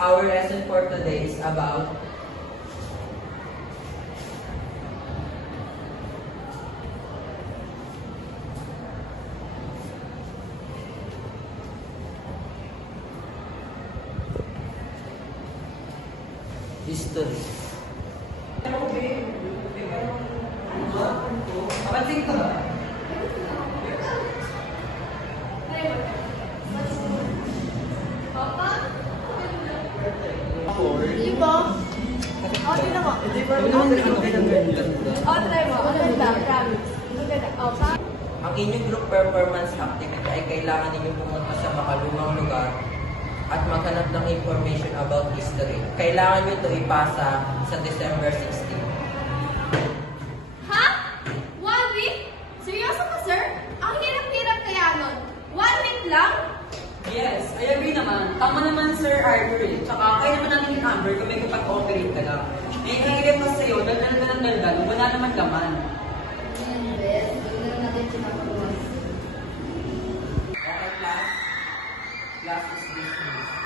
our lesson for today is about history. Kapansin ko ba? Di ba? O, tignan mo. O, try mo. Ang ganda, promise. Ang ganda. O, Ang inyong group performance activity ay kailangan ninyong pumunta sa makalumang lugar at maghanap ng information about history. Kailangan nyo ito ipasa sa December 16. Ha? 1 week? Seryoso ka, sir? Ang hirap-hirap kaya nun. 1 week lang? Yes, I agree naman. Tama naman, Sir Arthur eh. Tsaka kaya naman natin yung number kung may kapag-operate ka lang. Eh, nangyayon pa sa'yo, dal-dal-dal-dal, wala naman laman. Okay, class? Class is dismissed.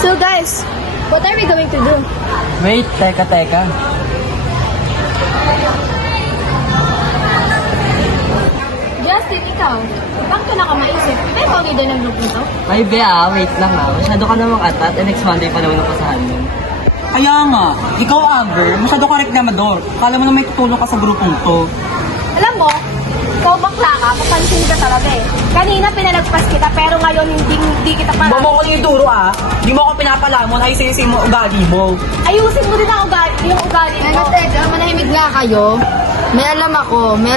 So guys, what are we going to do? Wait, teka. Justin, ikaw. Bakit ka nakamaisip? Di ba ikaw leader ng group nito? Ay, Bea, wait lang ha. Masyado ka namang atat and next Monday pa naman ang pasahan mo. Kaya nga, ikaw Amber, masyado ka reklamador. Kala mo na may tutulong ka sa grupong to. Alam mo, ikaw bakla ka, papansin ka talaga eh. Kanina pinalagpas kita, pero ngayon hindi kita para. Bomo ko yung duro ah. Di mo ako pinapalamon, ay sisi mo ugali mo. Ayusin mo din ang ugali, yung ugali mo. Teka, manahimik nga kayo. May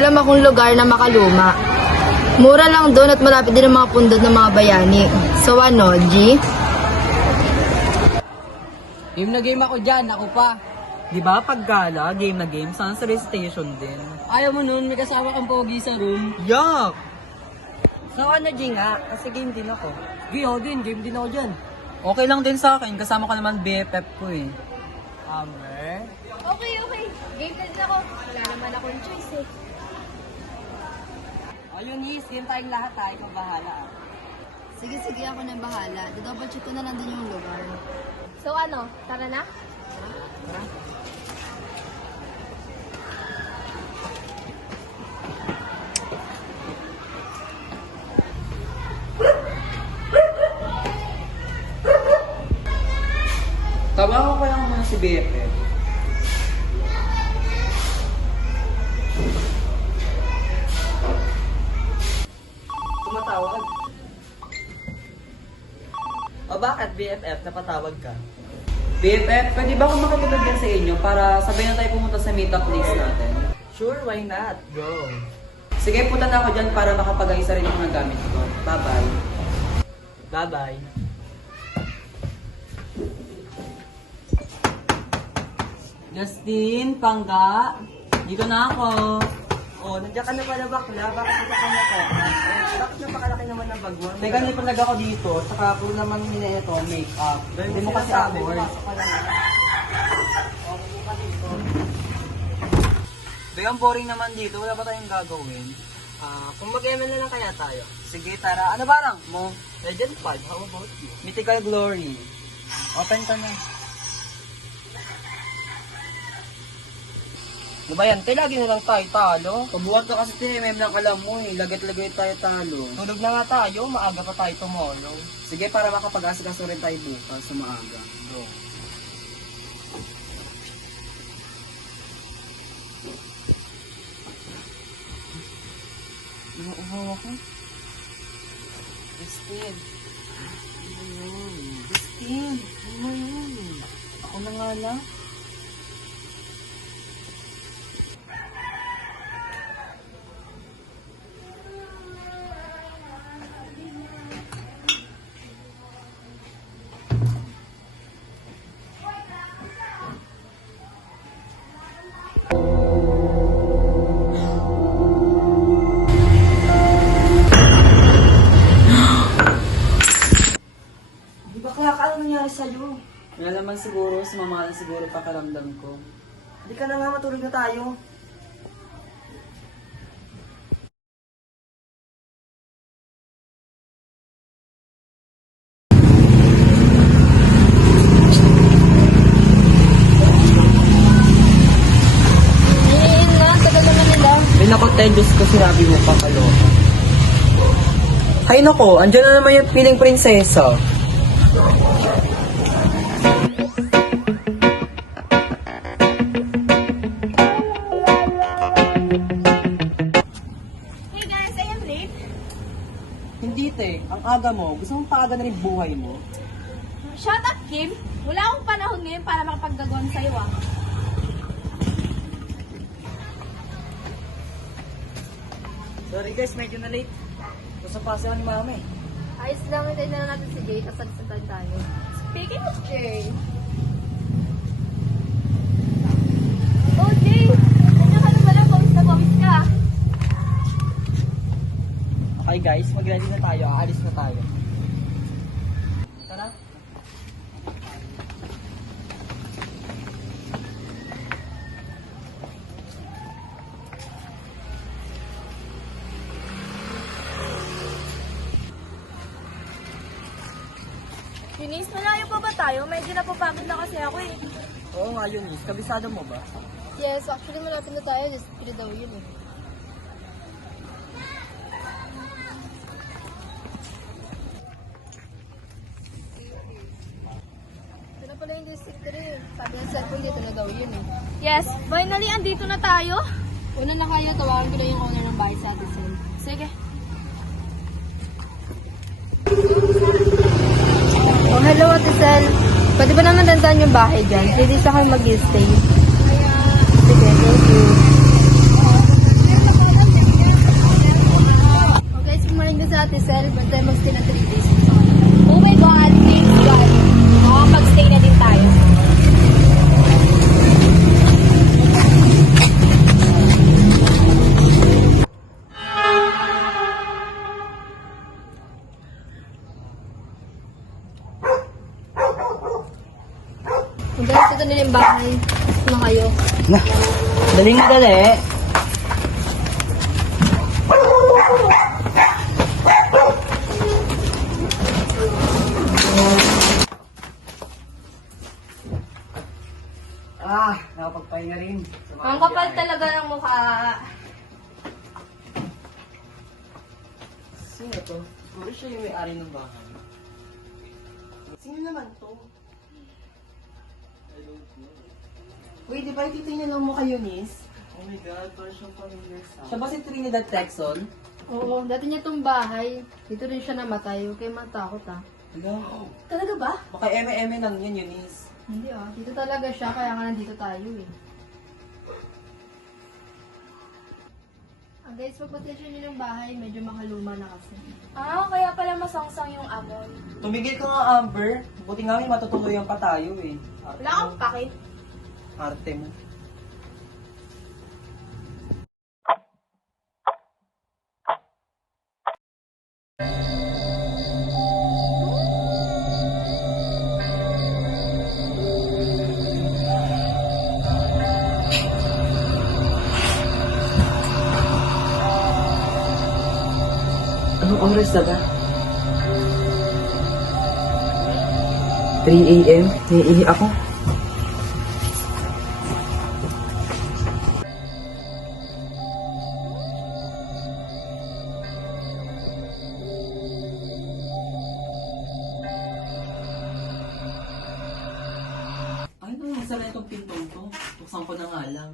alam akong lugar na makaluma. Mura lang doon at malapit din ang mga pundot ng mga bayani. So ano, G? Game na game ako dyan, ako pa. Di ba pag gala, game na game, sana sa station din. Ayaw mo nun, may kasama kang pogi sa room. Yuck! So ano, G nga? Kasi game din ako. Game din ako dyan. Okay lang din sa akin, kasama ko naman BFF ko eh. Amber? Okay. Game na din ako. Wala naman akong choice eh. Ayun, Yis, game tayong lahat ha. Ikaw bahala ah. Sige, ako na bahala. Double check ko na lang din yung lugar. So ano, tara na? Tawagan ko kaya muna si BFF. Tumatawag. O bakit, BFF? Napatawag ka? BFF, pwede ba akong makatulog din sa inyo para sabay na tayo pumunta sa meetup place natin? Sure, why not? Go. Sige, punta na ako dyan para makapag-aisa rin ako ng gamit ko. Bye-bye. Bye-bye. Justin, Pangga, dito na ako. Oh, nandiyan ka na pala bakla. Bakit hindi ka na ko? Bakit napakalaki naman ng bag mo? Teka, nipalag ako dito, saka kung naman nila ito, make-up. Hindi mo kasi afford. Be, ang boring naman dito, wala pa tayong gagawin. Kung mag-ML na lang kaya tayo. Sige, tara. Ano ba rank mo? Legend 5, how about you? Mythical Glory. Open ka na. Ano ba yan? Lagi na lang tayo talo. Pabuhat ka kasi TMM ng alam mo eh. Lagit-lagay tayo talo. Tulog na nga tayo, maaga pa tayo tomorrow. Sige, para makapag-asikaso rin tayo bukas sa maaga. Go. Inuuhaw ako. Justin. Justin, ano mo yun? Ako na nga lang. sa'yo. Wala naman siguro, sumama lang siguro pakaramdam ko. Hindi ka na nga, matulog na tayo. Ate, Diyos ko sinabi mo pa kaloka. Hay nako, andyan na naman yung piling prinsesa. Hey guys, I am late. Hindi te, ang aga mo. Gusto mong paaga na rin buhay mo? Shut up, Kim. Wala akong panahon ngayon para makapagdagwan sa'yo ah. Sorry guys, medyo na late. Gusto pa siya ni mama eh. Ayos lang, hintayin na lang natin si Jay, tapos agsasan tayo. Speaking of Jay. Oh, Jay. Nandiyan ka na pala. Pawis ka. Okay guys, mag-ready na tayo. Aalis na tayo. Tara. Eunice, malayo pa ba tayo? Medyo napapagod na kasi ako eh. Oo nga yun, Miss. Kabisado mo ba? Yes, actually malapit na tayo. Just pili daw yun eh. Ito na pala yung district rin. Sabi ng cellphone dito na daw yun eh. Yes, finally andito na tayo. Una na kayo, tawagan ko na yung owner ng bahay sa atin. Sige. Oh, hello Ate Sel. Pwede ba naman dandan yung bahay dyan? Pwede sa kayo mag-stay. Sige, thank you. Okay, so kumain din sa Ate Sel. Ba't tayo mag-stay na 3 days? Oh my God, thanks God. Makapag-stay na din tayo. Kung dahil ito nila yung bahay, gusto na kayo. Na, daling madali. Nakapagpahinga rin. Ang kapal talaga ng mukha. Sino to? Siguro siya yung may-ari ng bahay. Sino naman to? I don't know. Uy, di ba ititingnan lang mo kayo, Nis? Oh my God, parang siyang familiar sa... Siya ba si Trinidad Texon? Oo, dati niya itong bahay. Dito rin siya namatay. Huwag kayo matakot ah. Hello? Talaga ba? Baka eme-eme lang yan, Eunice. Hindi ah, dito talaga siya. Kaya nga nandito tayo eh. Guys, pagpatensyon niyo ng bahay, medyo makaluma na kasi. Ah, kaya pala masangsang yung amoy. Tumigil ka nga, Amber. Buti nga may matutuluyan pa tayo eh. Arte Wala kang mo. pake. Arte mo. Anong oras na ba? 3 a.m. Naiihi ako. Ay, nasara itong pintong to. Buksan ko na nga lang.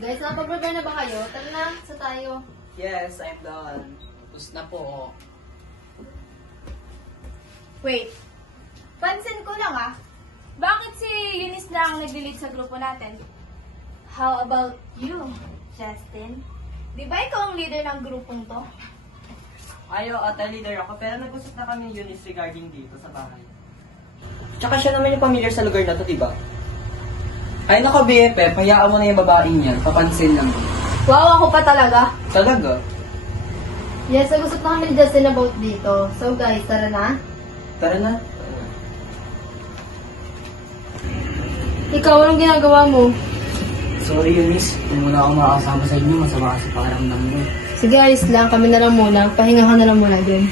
Guys, nakapag-prepare na ba kayo? Tara na, sa tayo. Yes, I'm done. Tapos na po. Wait. Pansin ko lang ah. Bakit si Eunice na ang nag-delete sa grupo natin? How about you, Justin? Di ba ikaw ang leader ng grupong to? Ayo, leader ako, pero nag-usap na kami ni Eunice regarding dito sa bahay. Tsaka siya naman yung familiar sa lugar na to, diba? Ay nako, BFF, hayaan mo na yung babaeng yan. Papansin lang. Wow, ako pa talaga. Talaga? Yes, nag-usap na kami ni Justin about dito. So guys, tara na. Tara na. Ikaw, anong ginagawa mo? Sorry, Eunice. Kung wala akong makakasama sa inyo, masama kasi pakiramdam mo. Sige, ayos lang. Kami na lang muna. Pahinga ka na lang muna dun.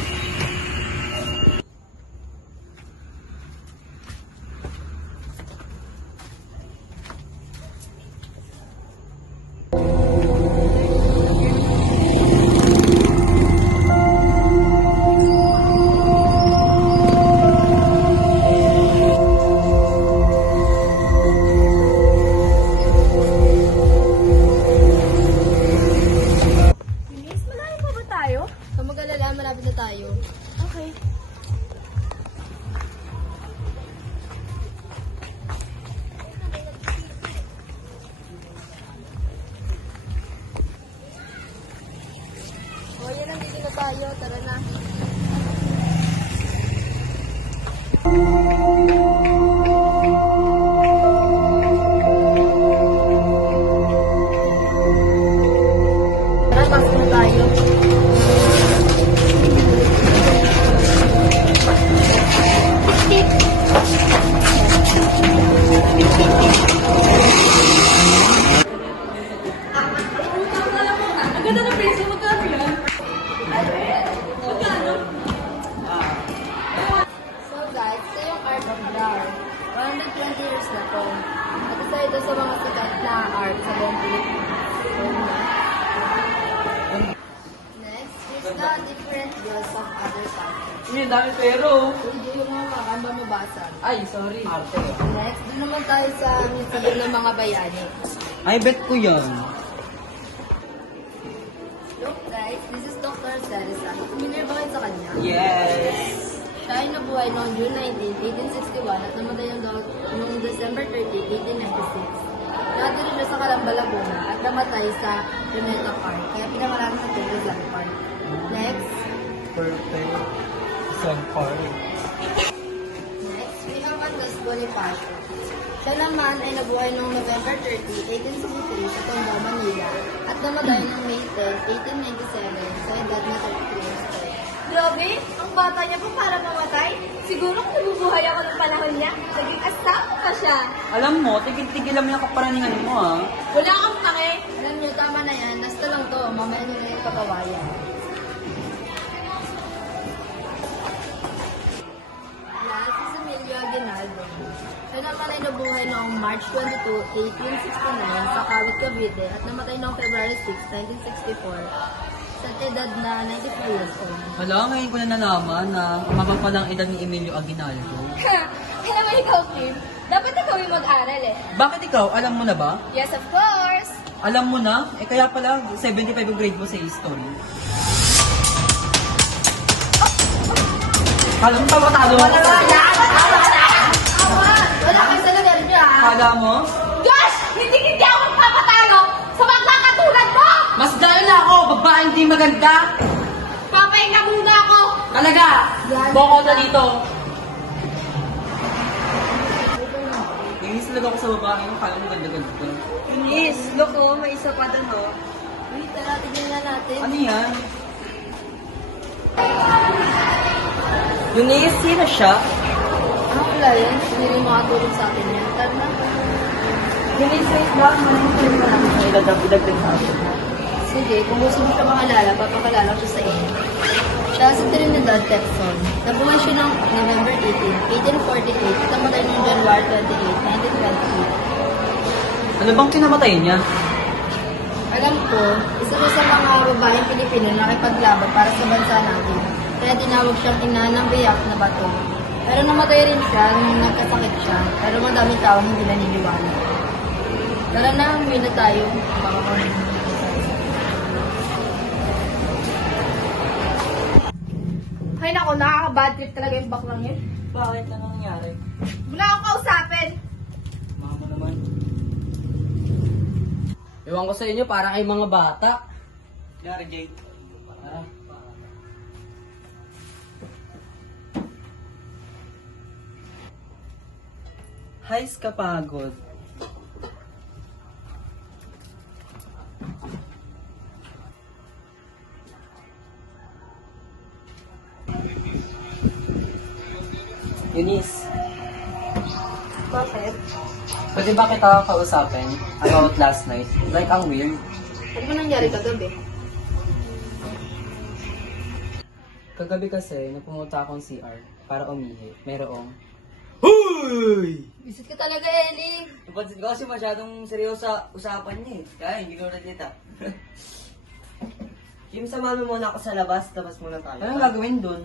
Eunice, malayo pa ba tayo? Kung mag-alala, malapit na tayo. Okay. O, yan ang na tayo. Tara na. Tara, pasok na tayo. Ang ganda ng preso mo ka, yan. So guys, ito yung art of Dar. 120 years na to. At isa ito sa mga sikat na art sa buong Pilipinas. Next is the different views of other subjects. Hindi, dami pero. Hindi yung mga makakamba mabasa. Ay, sorry. Arte. Next, doon naman tayo sa museum ng mga bayani. Ay, bet ko yan. Look guys, this is Dr. Seresa. Familiar ba kayo sa kanya? Yes. Siya ay nabuhay noong June 19, 1861 at namatay noong December 30, 1896. Dati rin siya sa Calamba, Laguna at namatay sa Luneta Park, kaya pinangalan sa Rizal Park. Next, Perfect. Sun Park. next, we have Andres Bonifacio. Siya naman ay nabuhay noong November 30, 1863 sa Tondo, Manila at namatay noong May 10, 1897 sa edad na 33 years old. Grabe, ang bata niya pa para mamatay. Siguro kung nabubuhay ako ng panahon niya, naging asawa pa siya. Alam mo, tigil-tigil lang yung kaparaningan mo, ha? Wala kang pake. Alam niyo, tama na yan. Last na lang to. Mamaya niyo na yung pagawayan. Last is Emilio Aguinaldo. Siya naman ay nabuhay noong March 22, 1869 sa Kawit, Cavite at namatay noong February 6, 1964 sa edad na 94 years old. Hala, ngayon ko na nalaman na umabang pa lang edad ni Emilio Aguinaldo. Alam mo ikaw, Kim, dapat ikaw yung mag-aral eh. Bakit ikaw? Alam mo na ba? Yes, of course. Alam mo na? Eh kaya pala, 75 yung grade mo sa history. Alam mo, talo mo. Wala kayo sa lugar niya, ha? Kala mo? Gosh! Hindi ako magpapatalo sa mga katulad mo! Mas dahil na ako, babae hindi maganda. Papahinga muna ako! Talaga, boko na dito. Inis talaga ako sa babae, yung kala mo ganda-ganda. Eunice, loko, may isa pa doon, oh. Wait, tara, tignan na natin. Ano yan? Eunice, sino siya? Ah, wala yan. Hindi rin makatulong sa atin yan. Tara na. Eunice, wait lang. Maraming kayo namin sa idagdag sa akin. Sige, kung gusto mo siya makalala, papakalala ko siya sa inyo. Siya si Trinidad Tecson. Nabuhay siya noong November 18, 1848 at namatay noong January 28, 1928. Ano bang kinamatay niya? Alam ko, isa na sa mga babaeng Pilipino na nakipaglaban para sa bansa natin. Kaya tinawag siyang ina ng biyak na bato. Pero namatay rin siya nung nagkasakit siya. Pero madaming tao hindi naniniwala. Tara na, umuwi na tayo. Baka kung Ay nako, nakaka-bad trip talaga yung baklang yun. Bakit? Ano nangyari? Wala akong kausapin. Mama naman. Ewan ko sa inyo, para kay mga bata. Nangyari, Jade. Highs kapagod. Eunice, Bakit? pwede ba kita kausapin about last night? Like, ang weird. Ano ba nangyari kagabi? Kagabi kasi, nung pumunta akong CR para umihi, merong... Visit ka talaga, Ellie. Napansin ko kasi masyadong seryoso sa usapan niya eh. Kaya hindi ko na kita. Kim, samahan mo muna ako sa labas. Labas muna tayo. Anong gagawin dun?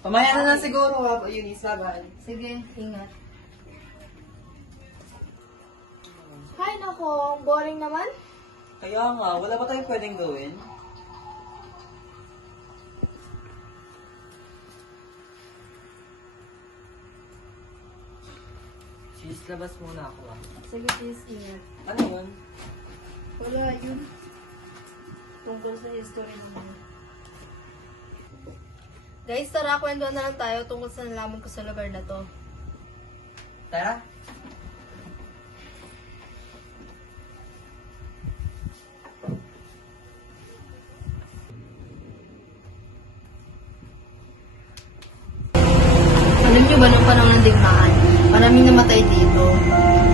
Pamaya na lang siguro, Eunice. Bye-bye. Sige, ingat. Hay nako, boring naman. Kaya nga, wala ba tayong pwedeng gawin? Sis, labas muna ako ah. Sige, sis, ingat. Ano yun? Wala, yun. Tungkol sa history naman. Guys, tara, kwento na lang tayo tungkol sa nalaman ko sa lugar na to. Tara. Alam niyo ba nung panahon ng digmaan, maraming namatay dito.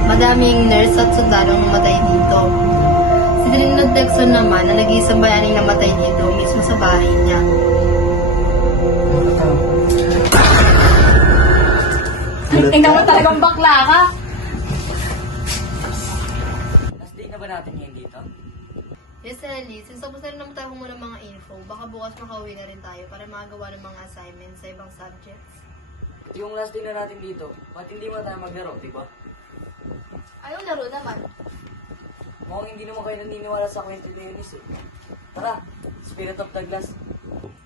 Madaming nurse at sundalong namatay dito. Si Trinidad Dexon naman na nag-iisang bayaning namatay dito mismo sa bahay niya. Tingnan mo talagang bakla ka. Last day na ba natin ngayon dito? Yes, Ellie, since tapos na rin naman tayo muna mga info, baka bukas makauwi na rin tayo para makagawa ng mga assignments sa ibang subjects. Yung last day na natin dito, ba't hindi mo tayo maglaro, diba? Ayaw laro naman. Mukhang hindi naman kayo naniniwala sa kwento ni Eunice eh. Tara, Spirit of the Glass.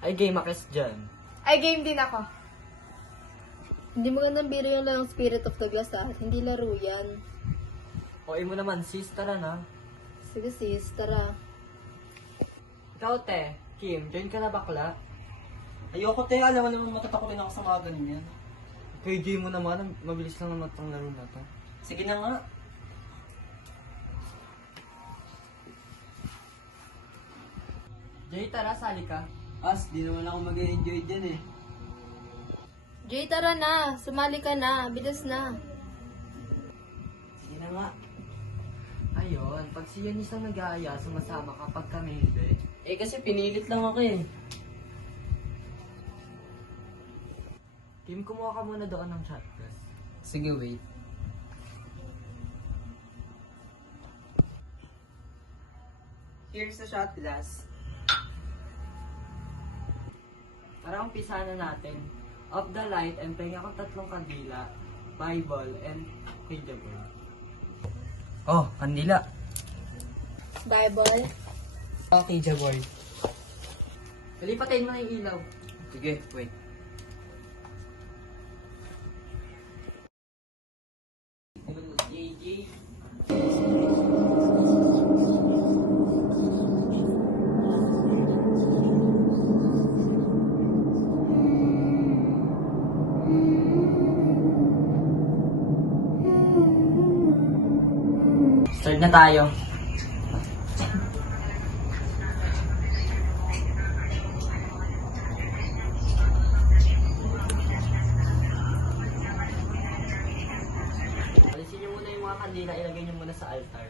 Ay, game akes dyan. Ay, game din ako. Hindi magandang biro yung larong Spirit of the Glass hindi laro yan. Okay mo naman, sis, tara na. Sige sis, tara. Ikaw, te. Kim, join ka na bakla? Ayoko, te. Alam mo naman matatakotin ako sa mga ganyan. Kay Jay mo naman, mabilis lang naman itong laro na to. Sige na nga. Jay, tara, sali ka. As, di naman ako mag-enjoy din eh. Jay, tara na. Sumali ka na. Bilis na. Sige na nga. Ayun, pag si Eunice ang nag-aaya, sumasama kapag kami hindi. Eh, kasi pinilit lang ako eh. Kim, kumuha ka muna doon ng chat glass. Sige, wait. Here's the shot glass. Para umpisa na natin. Of the light, and pahinga ko 3 kandila, Bible, and Ouija board. Oh, kandila. Bible. Ouija board. Palipatayin mo na yung ilaw. Sige, wait. JJ. Start na tayo. Alisin niyo muna yung mga kandila, ilagay niyo muna sa altar.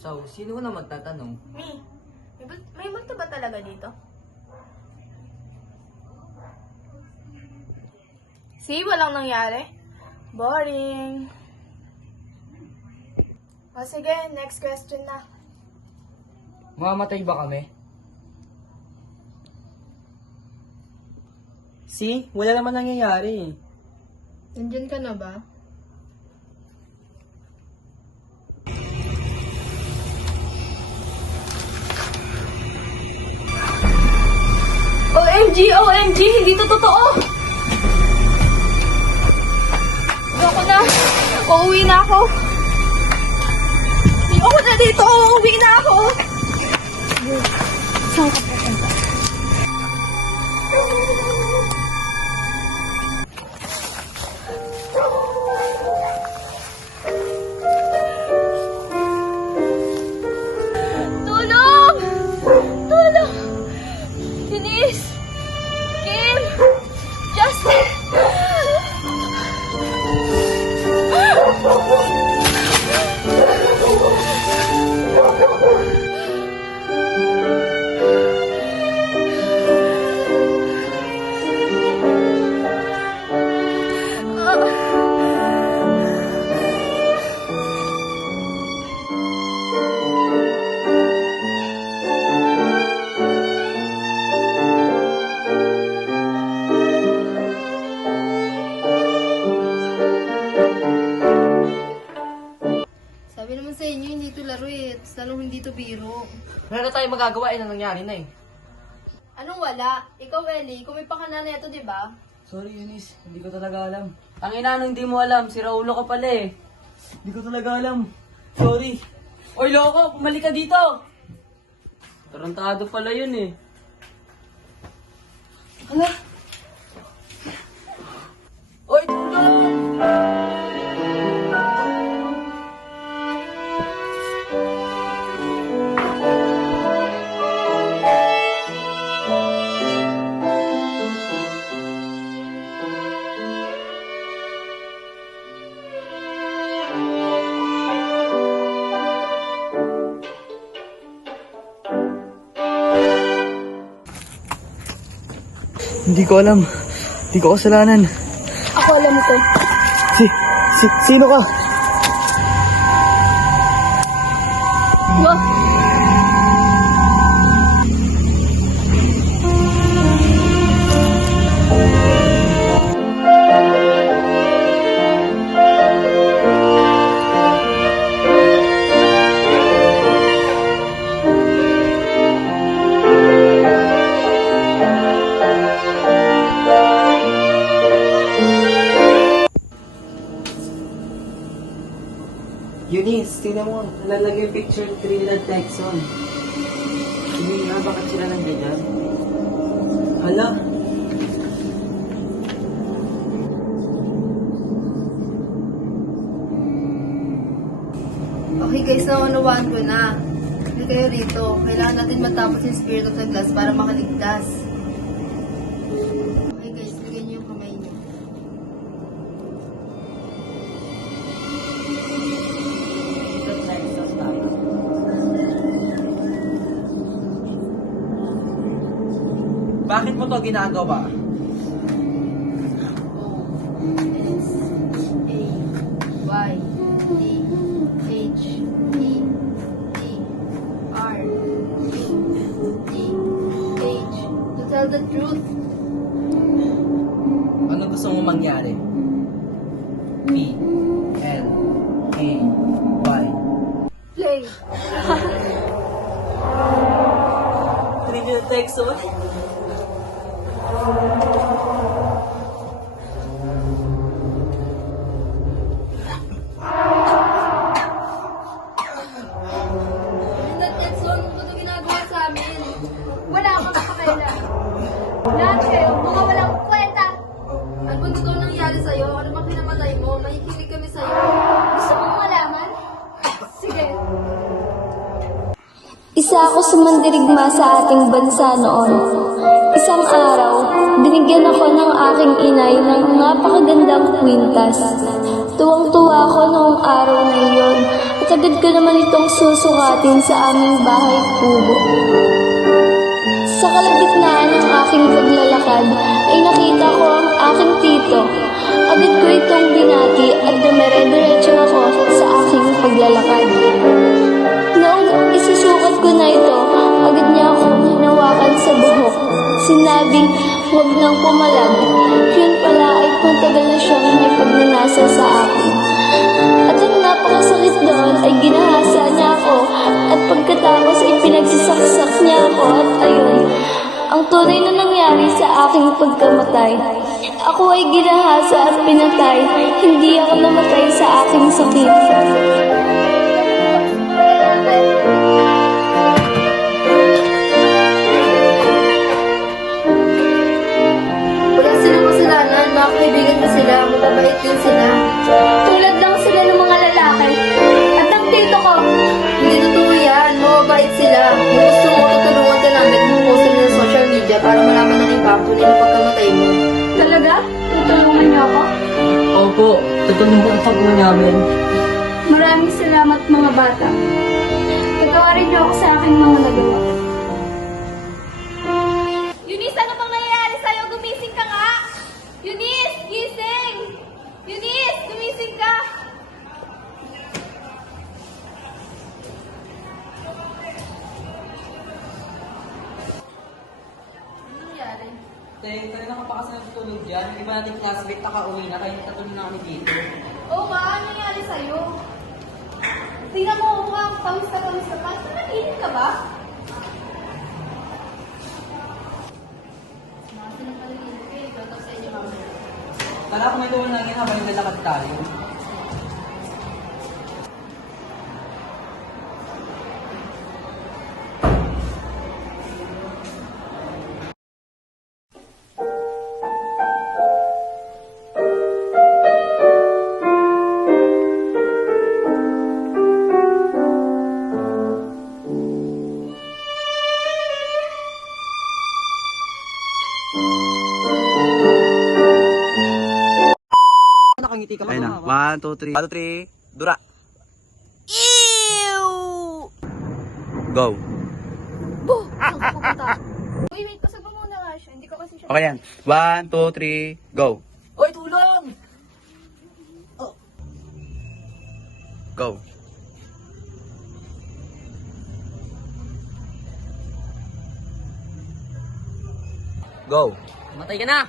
So, sino na magtatanong? Me. May multo ba talaga dito? See, walang nangyari. Boring. O sige, next question na. Mamamatay ba kami? See? Wala naman nangyayari eh. Nandyan ka na ba? OMG! OMG! Hindi to totoo! Ayoko na! Uuwi na ako! Ayoko na dito! Uuwi na ako! biro. Wala na tayo magagawa na nangyari na eh. Anong wala? Ikaw, Ellie, kung may pakana na ito, di ba? Sorry, Eunice. Hindi ko talaga alam. Tangina, ano hindi mo alam? Si Raulo ka pala eh. Hindi ko talaga alam. Sorry. Oy, loko! Bumalik ka dito! Tarantado pala yun eh. Hala! Oy, tulong! Hindi ko alam. Hindi ko kasalanan. Ako alam ito. Sino ka? Wah! Eunice, tingnan mo. Nalalagay yung picture ni Trinidad Texon. Hindi nga, bakit sila nandiyan? Hala? Okay guys, naunawaan ko na. Hindi kayo rito. Kailangan natin matapos yung spirit of the glass para makaligtas. Okay guys, bigyan niyo yung kamay niyo. Bakit mo to ginagawa? S A Y D H E T R U D H. To tell the truth. Ano gusto mo mangyari? P L A Y. Play. Trinidad Texon? Trinidad Texon, ano ba ito ginagawa sa amin? Wala kang pakailan. Lahat kayo, mga walang kwenta. Ano ba totoo nangyari sa'yo? Ano ba pinamatay mo? Nakikinig kami sa'yo. Gusto mong malaman? Sige. Isa ako sa mandirigma sa ating bansa noon. Isang araw, binigyan ako ng aking inay ng napakagandang kwintas. Tuwang-tuwa ako noong araw na iyon at agad ko naman itong susukatin sa aming bahay kubo. Sa kalagitnaan ng aking paglalakad ay nakita ko ang aking tito. Agad ko itong binati at dumire-diretso ako sa aking paglalakad. Noong isusukat ko na ito, agad niya akong hinawakan sa buhok. Sinabing, huwag nang pumalag. Yun pala ay kung tagal na siyang may pagnanasa sa akin. At ang napakasakit doon ay ginahasa niya ako at pagkatapos ay pinagsisaksak niya ako at ayun, ang tunay na nangyari sa aking pagkamatay. Ako ay ginahasa at pinatay, hindi ako namatay sa aking sakit. Wala silang kasalanan, mga kaibigan ko sila, mababait din sila. Tulad lang sila ng mga lalaki. At ang tito ko, Hindi totoo yan, mababait sila. Kung gusto mo, tutulungan ka namin kung post nila sa social media para malaman ng iba kung nila pagkamatay mo. talaga? Tutulungan niyo ako? Opo, tutulungan po namin. Maraming salamat mga bata. Patawarin niyo ako sa aking mga nagawa. Eunice, ano bang nangyayari sa'yo? Gumising ka nga! Eunice, gising! Eunice, gumising ka! Ano nangyari? Tayo na ka pa kasi natutulog dyan. Di ba natin classmate, nakauwi na, kaya natulog na kami dito. Oo nga, ano nangyari sa'yo? Tingnan mo, mukhang pawis na pawis ka pa. Nanainit ka ba? Mga silang panaginip eh. Ikaw sa inyo mamaya. Tara, kumain natin habang naglalakad tayo. Nakangiti ka ba? Ayun na. 1, 2, 3. 1, 2, 3. Dura. Go. Bo! Saan ka pupunta? Uy, wait. Pasag mo muna nga siya. Hindi ko kasi siya... Okay yan. 1, 2, 3. Go. Oy, tulong! Go. Go. Matay ka na!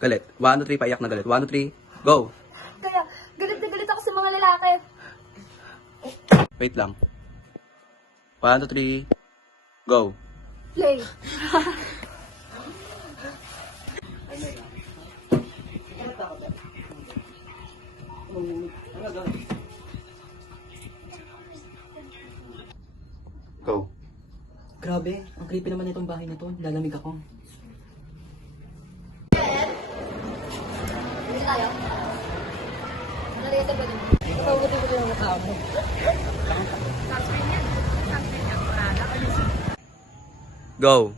Galit. 1, 2, 3. Paiyak na galit. 1, 2, 3. Go. Kaya, galit na galit ako sa mga lalaki. Wait lang. 1, 2, 3. Go. Play. Go. Grabe, ang creepy naman itong bahay na to. Lalamig ako. Hindi tayo. Nalito ba din? Kapabuti-buti ang mukha mo. Go.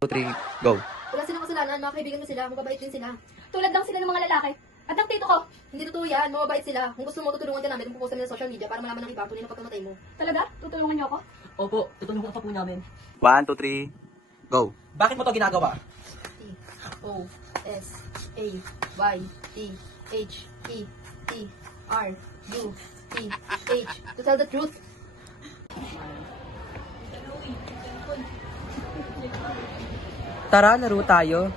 Two, three, go. Wala silang kasalanan, mga kaibigan mo sila, mababait din sila. Tulad lang sila ng mga lalaki. At ang tito ko, Hindi totoo yan, mababait sila. Kung gusto mo, tutulungan ka namin kung post namin sa social media para malaman ng iba tunay na pagkamatay mo. talaga? Tutulungan niyo ako? Opo, tutulungan ka po namin. 1, 2, 3. Go. Bakit mo to ginagawa? T-O-S-A-Y-T-H-E-T-R-U-T-H. To tell the truth. Tara, laro tayo.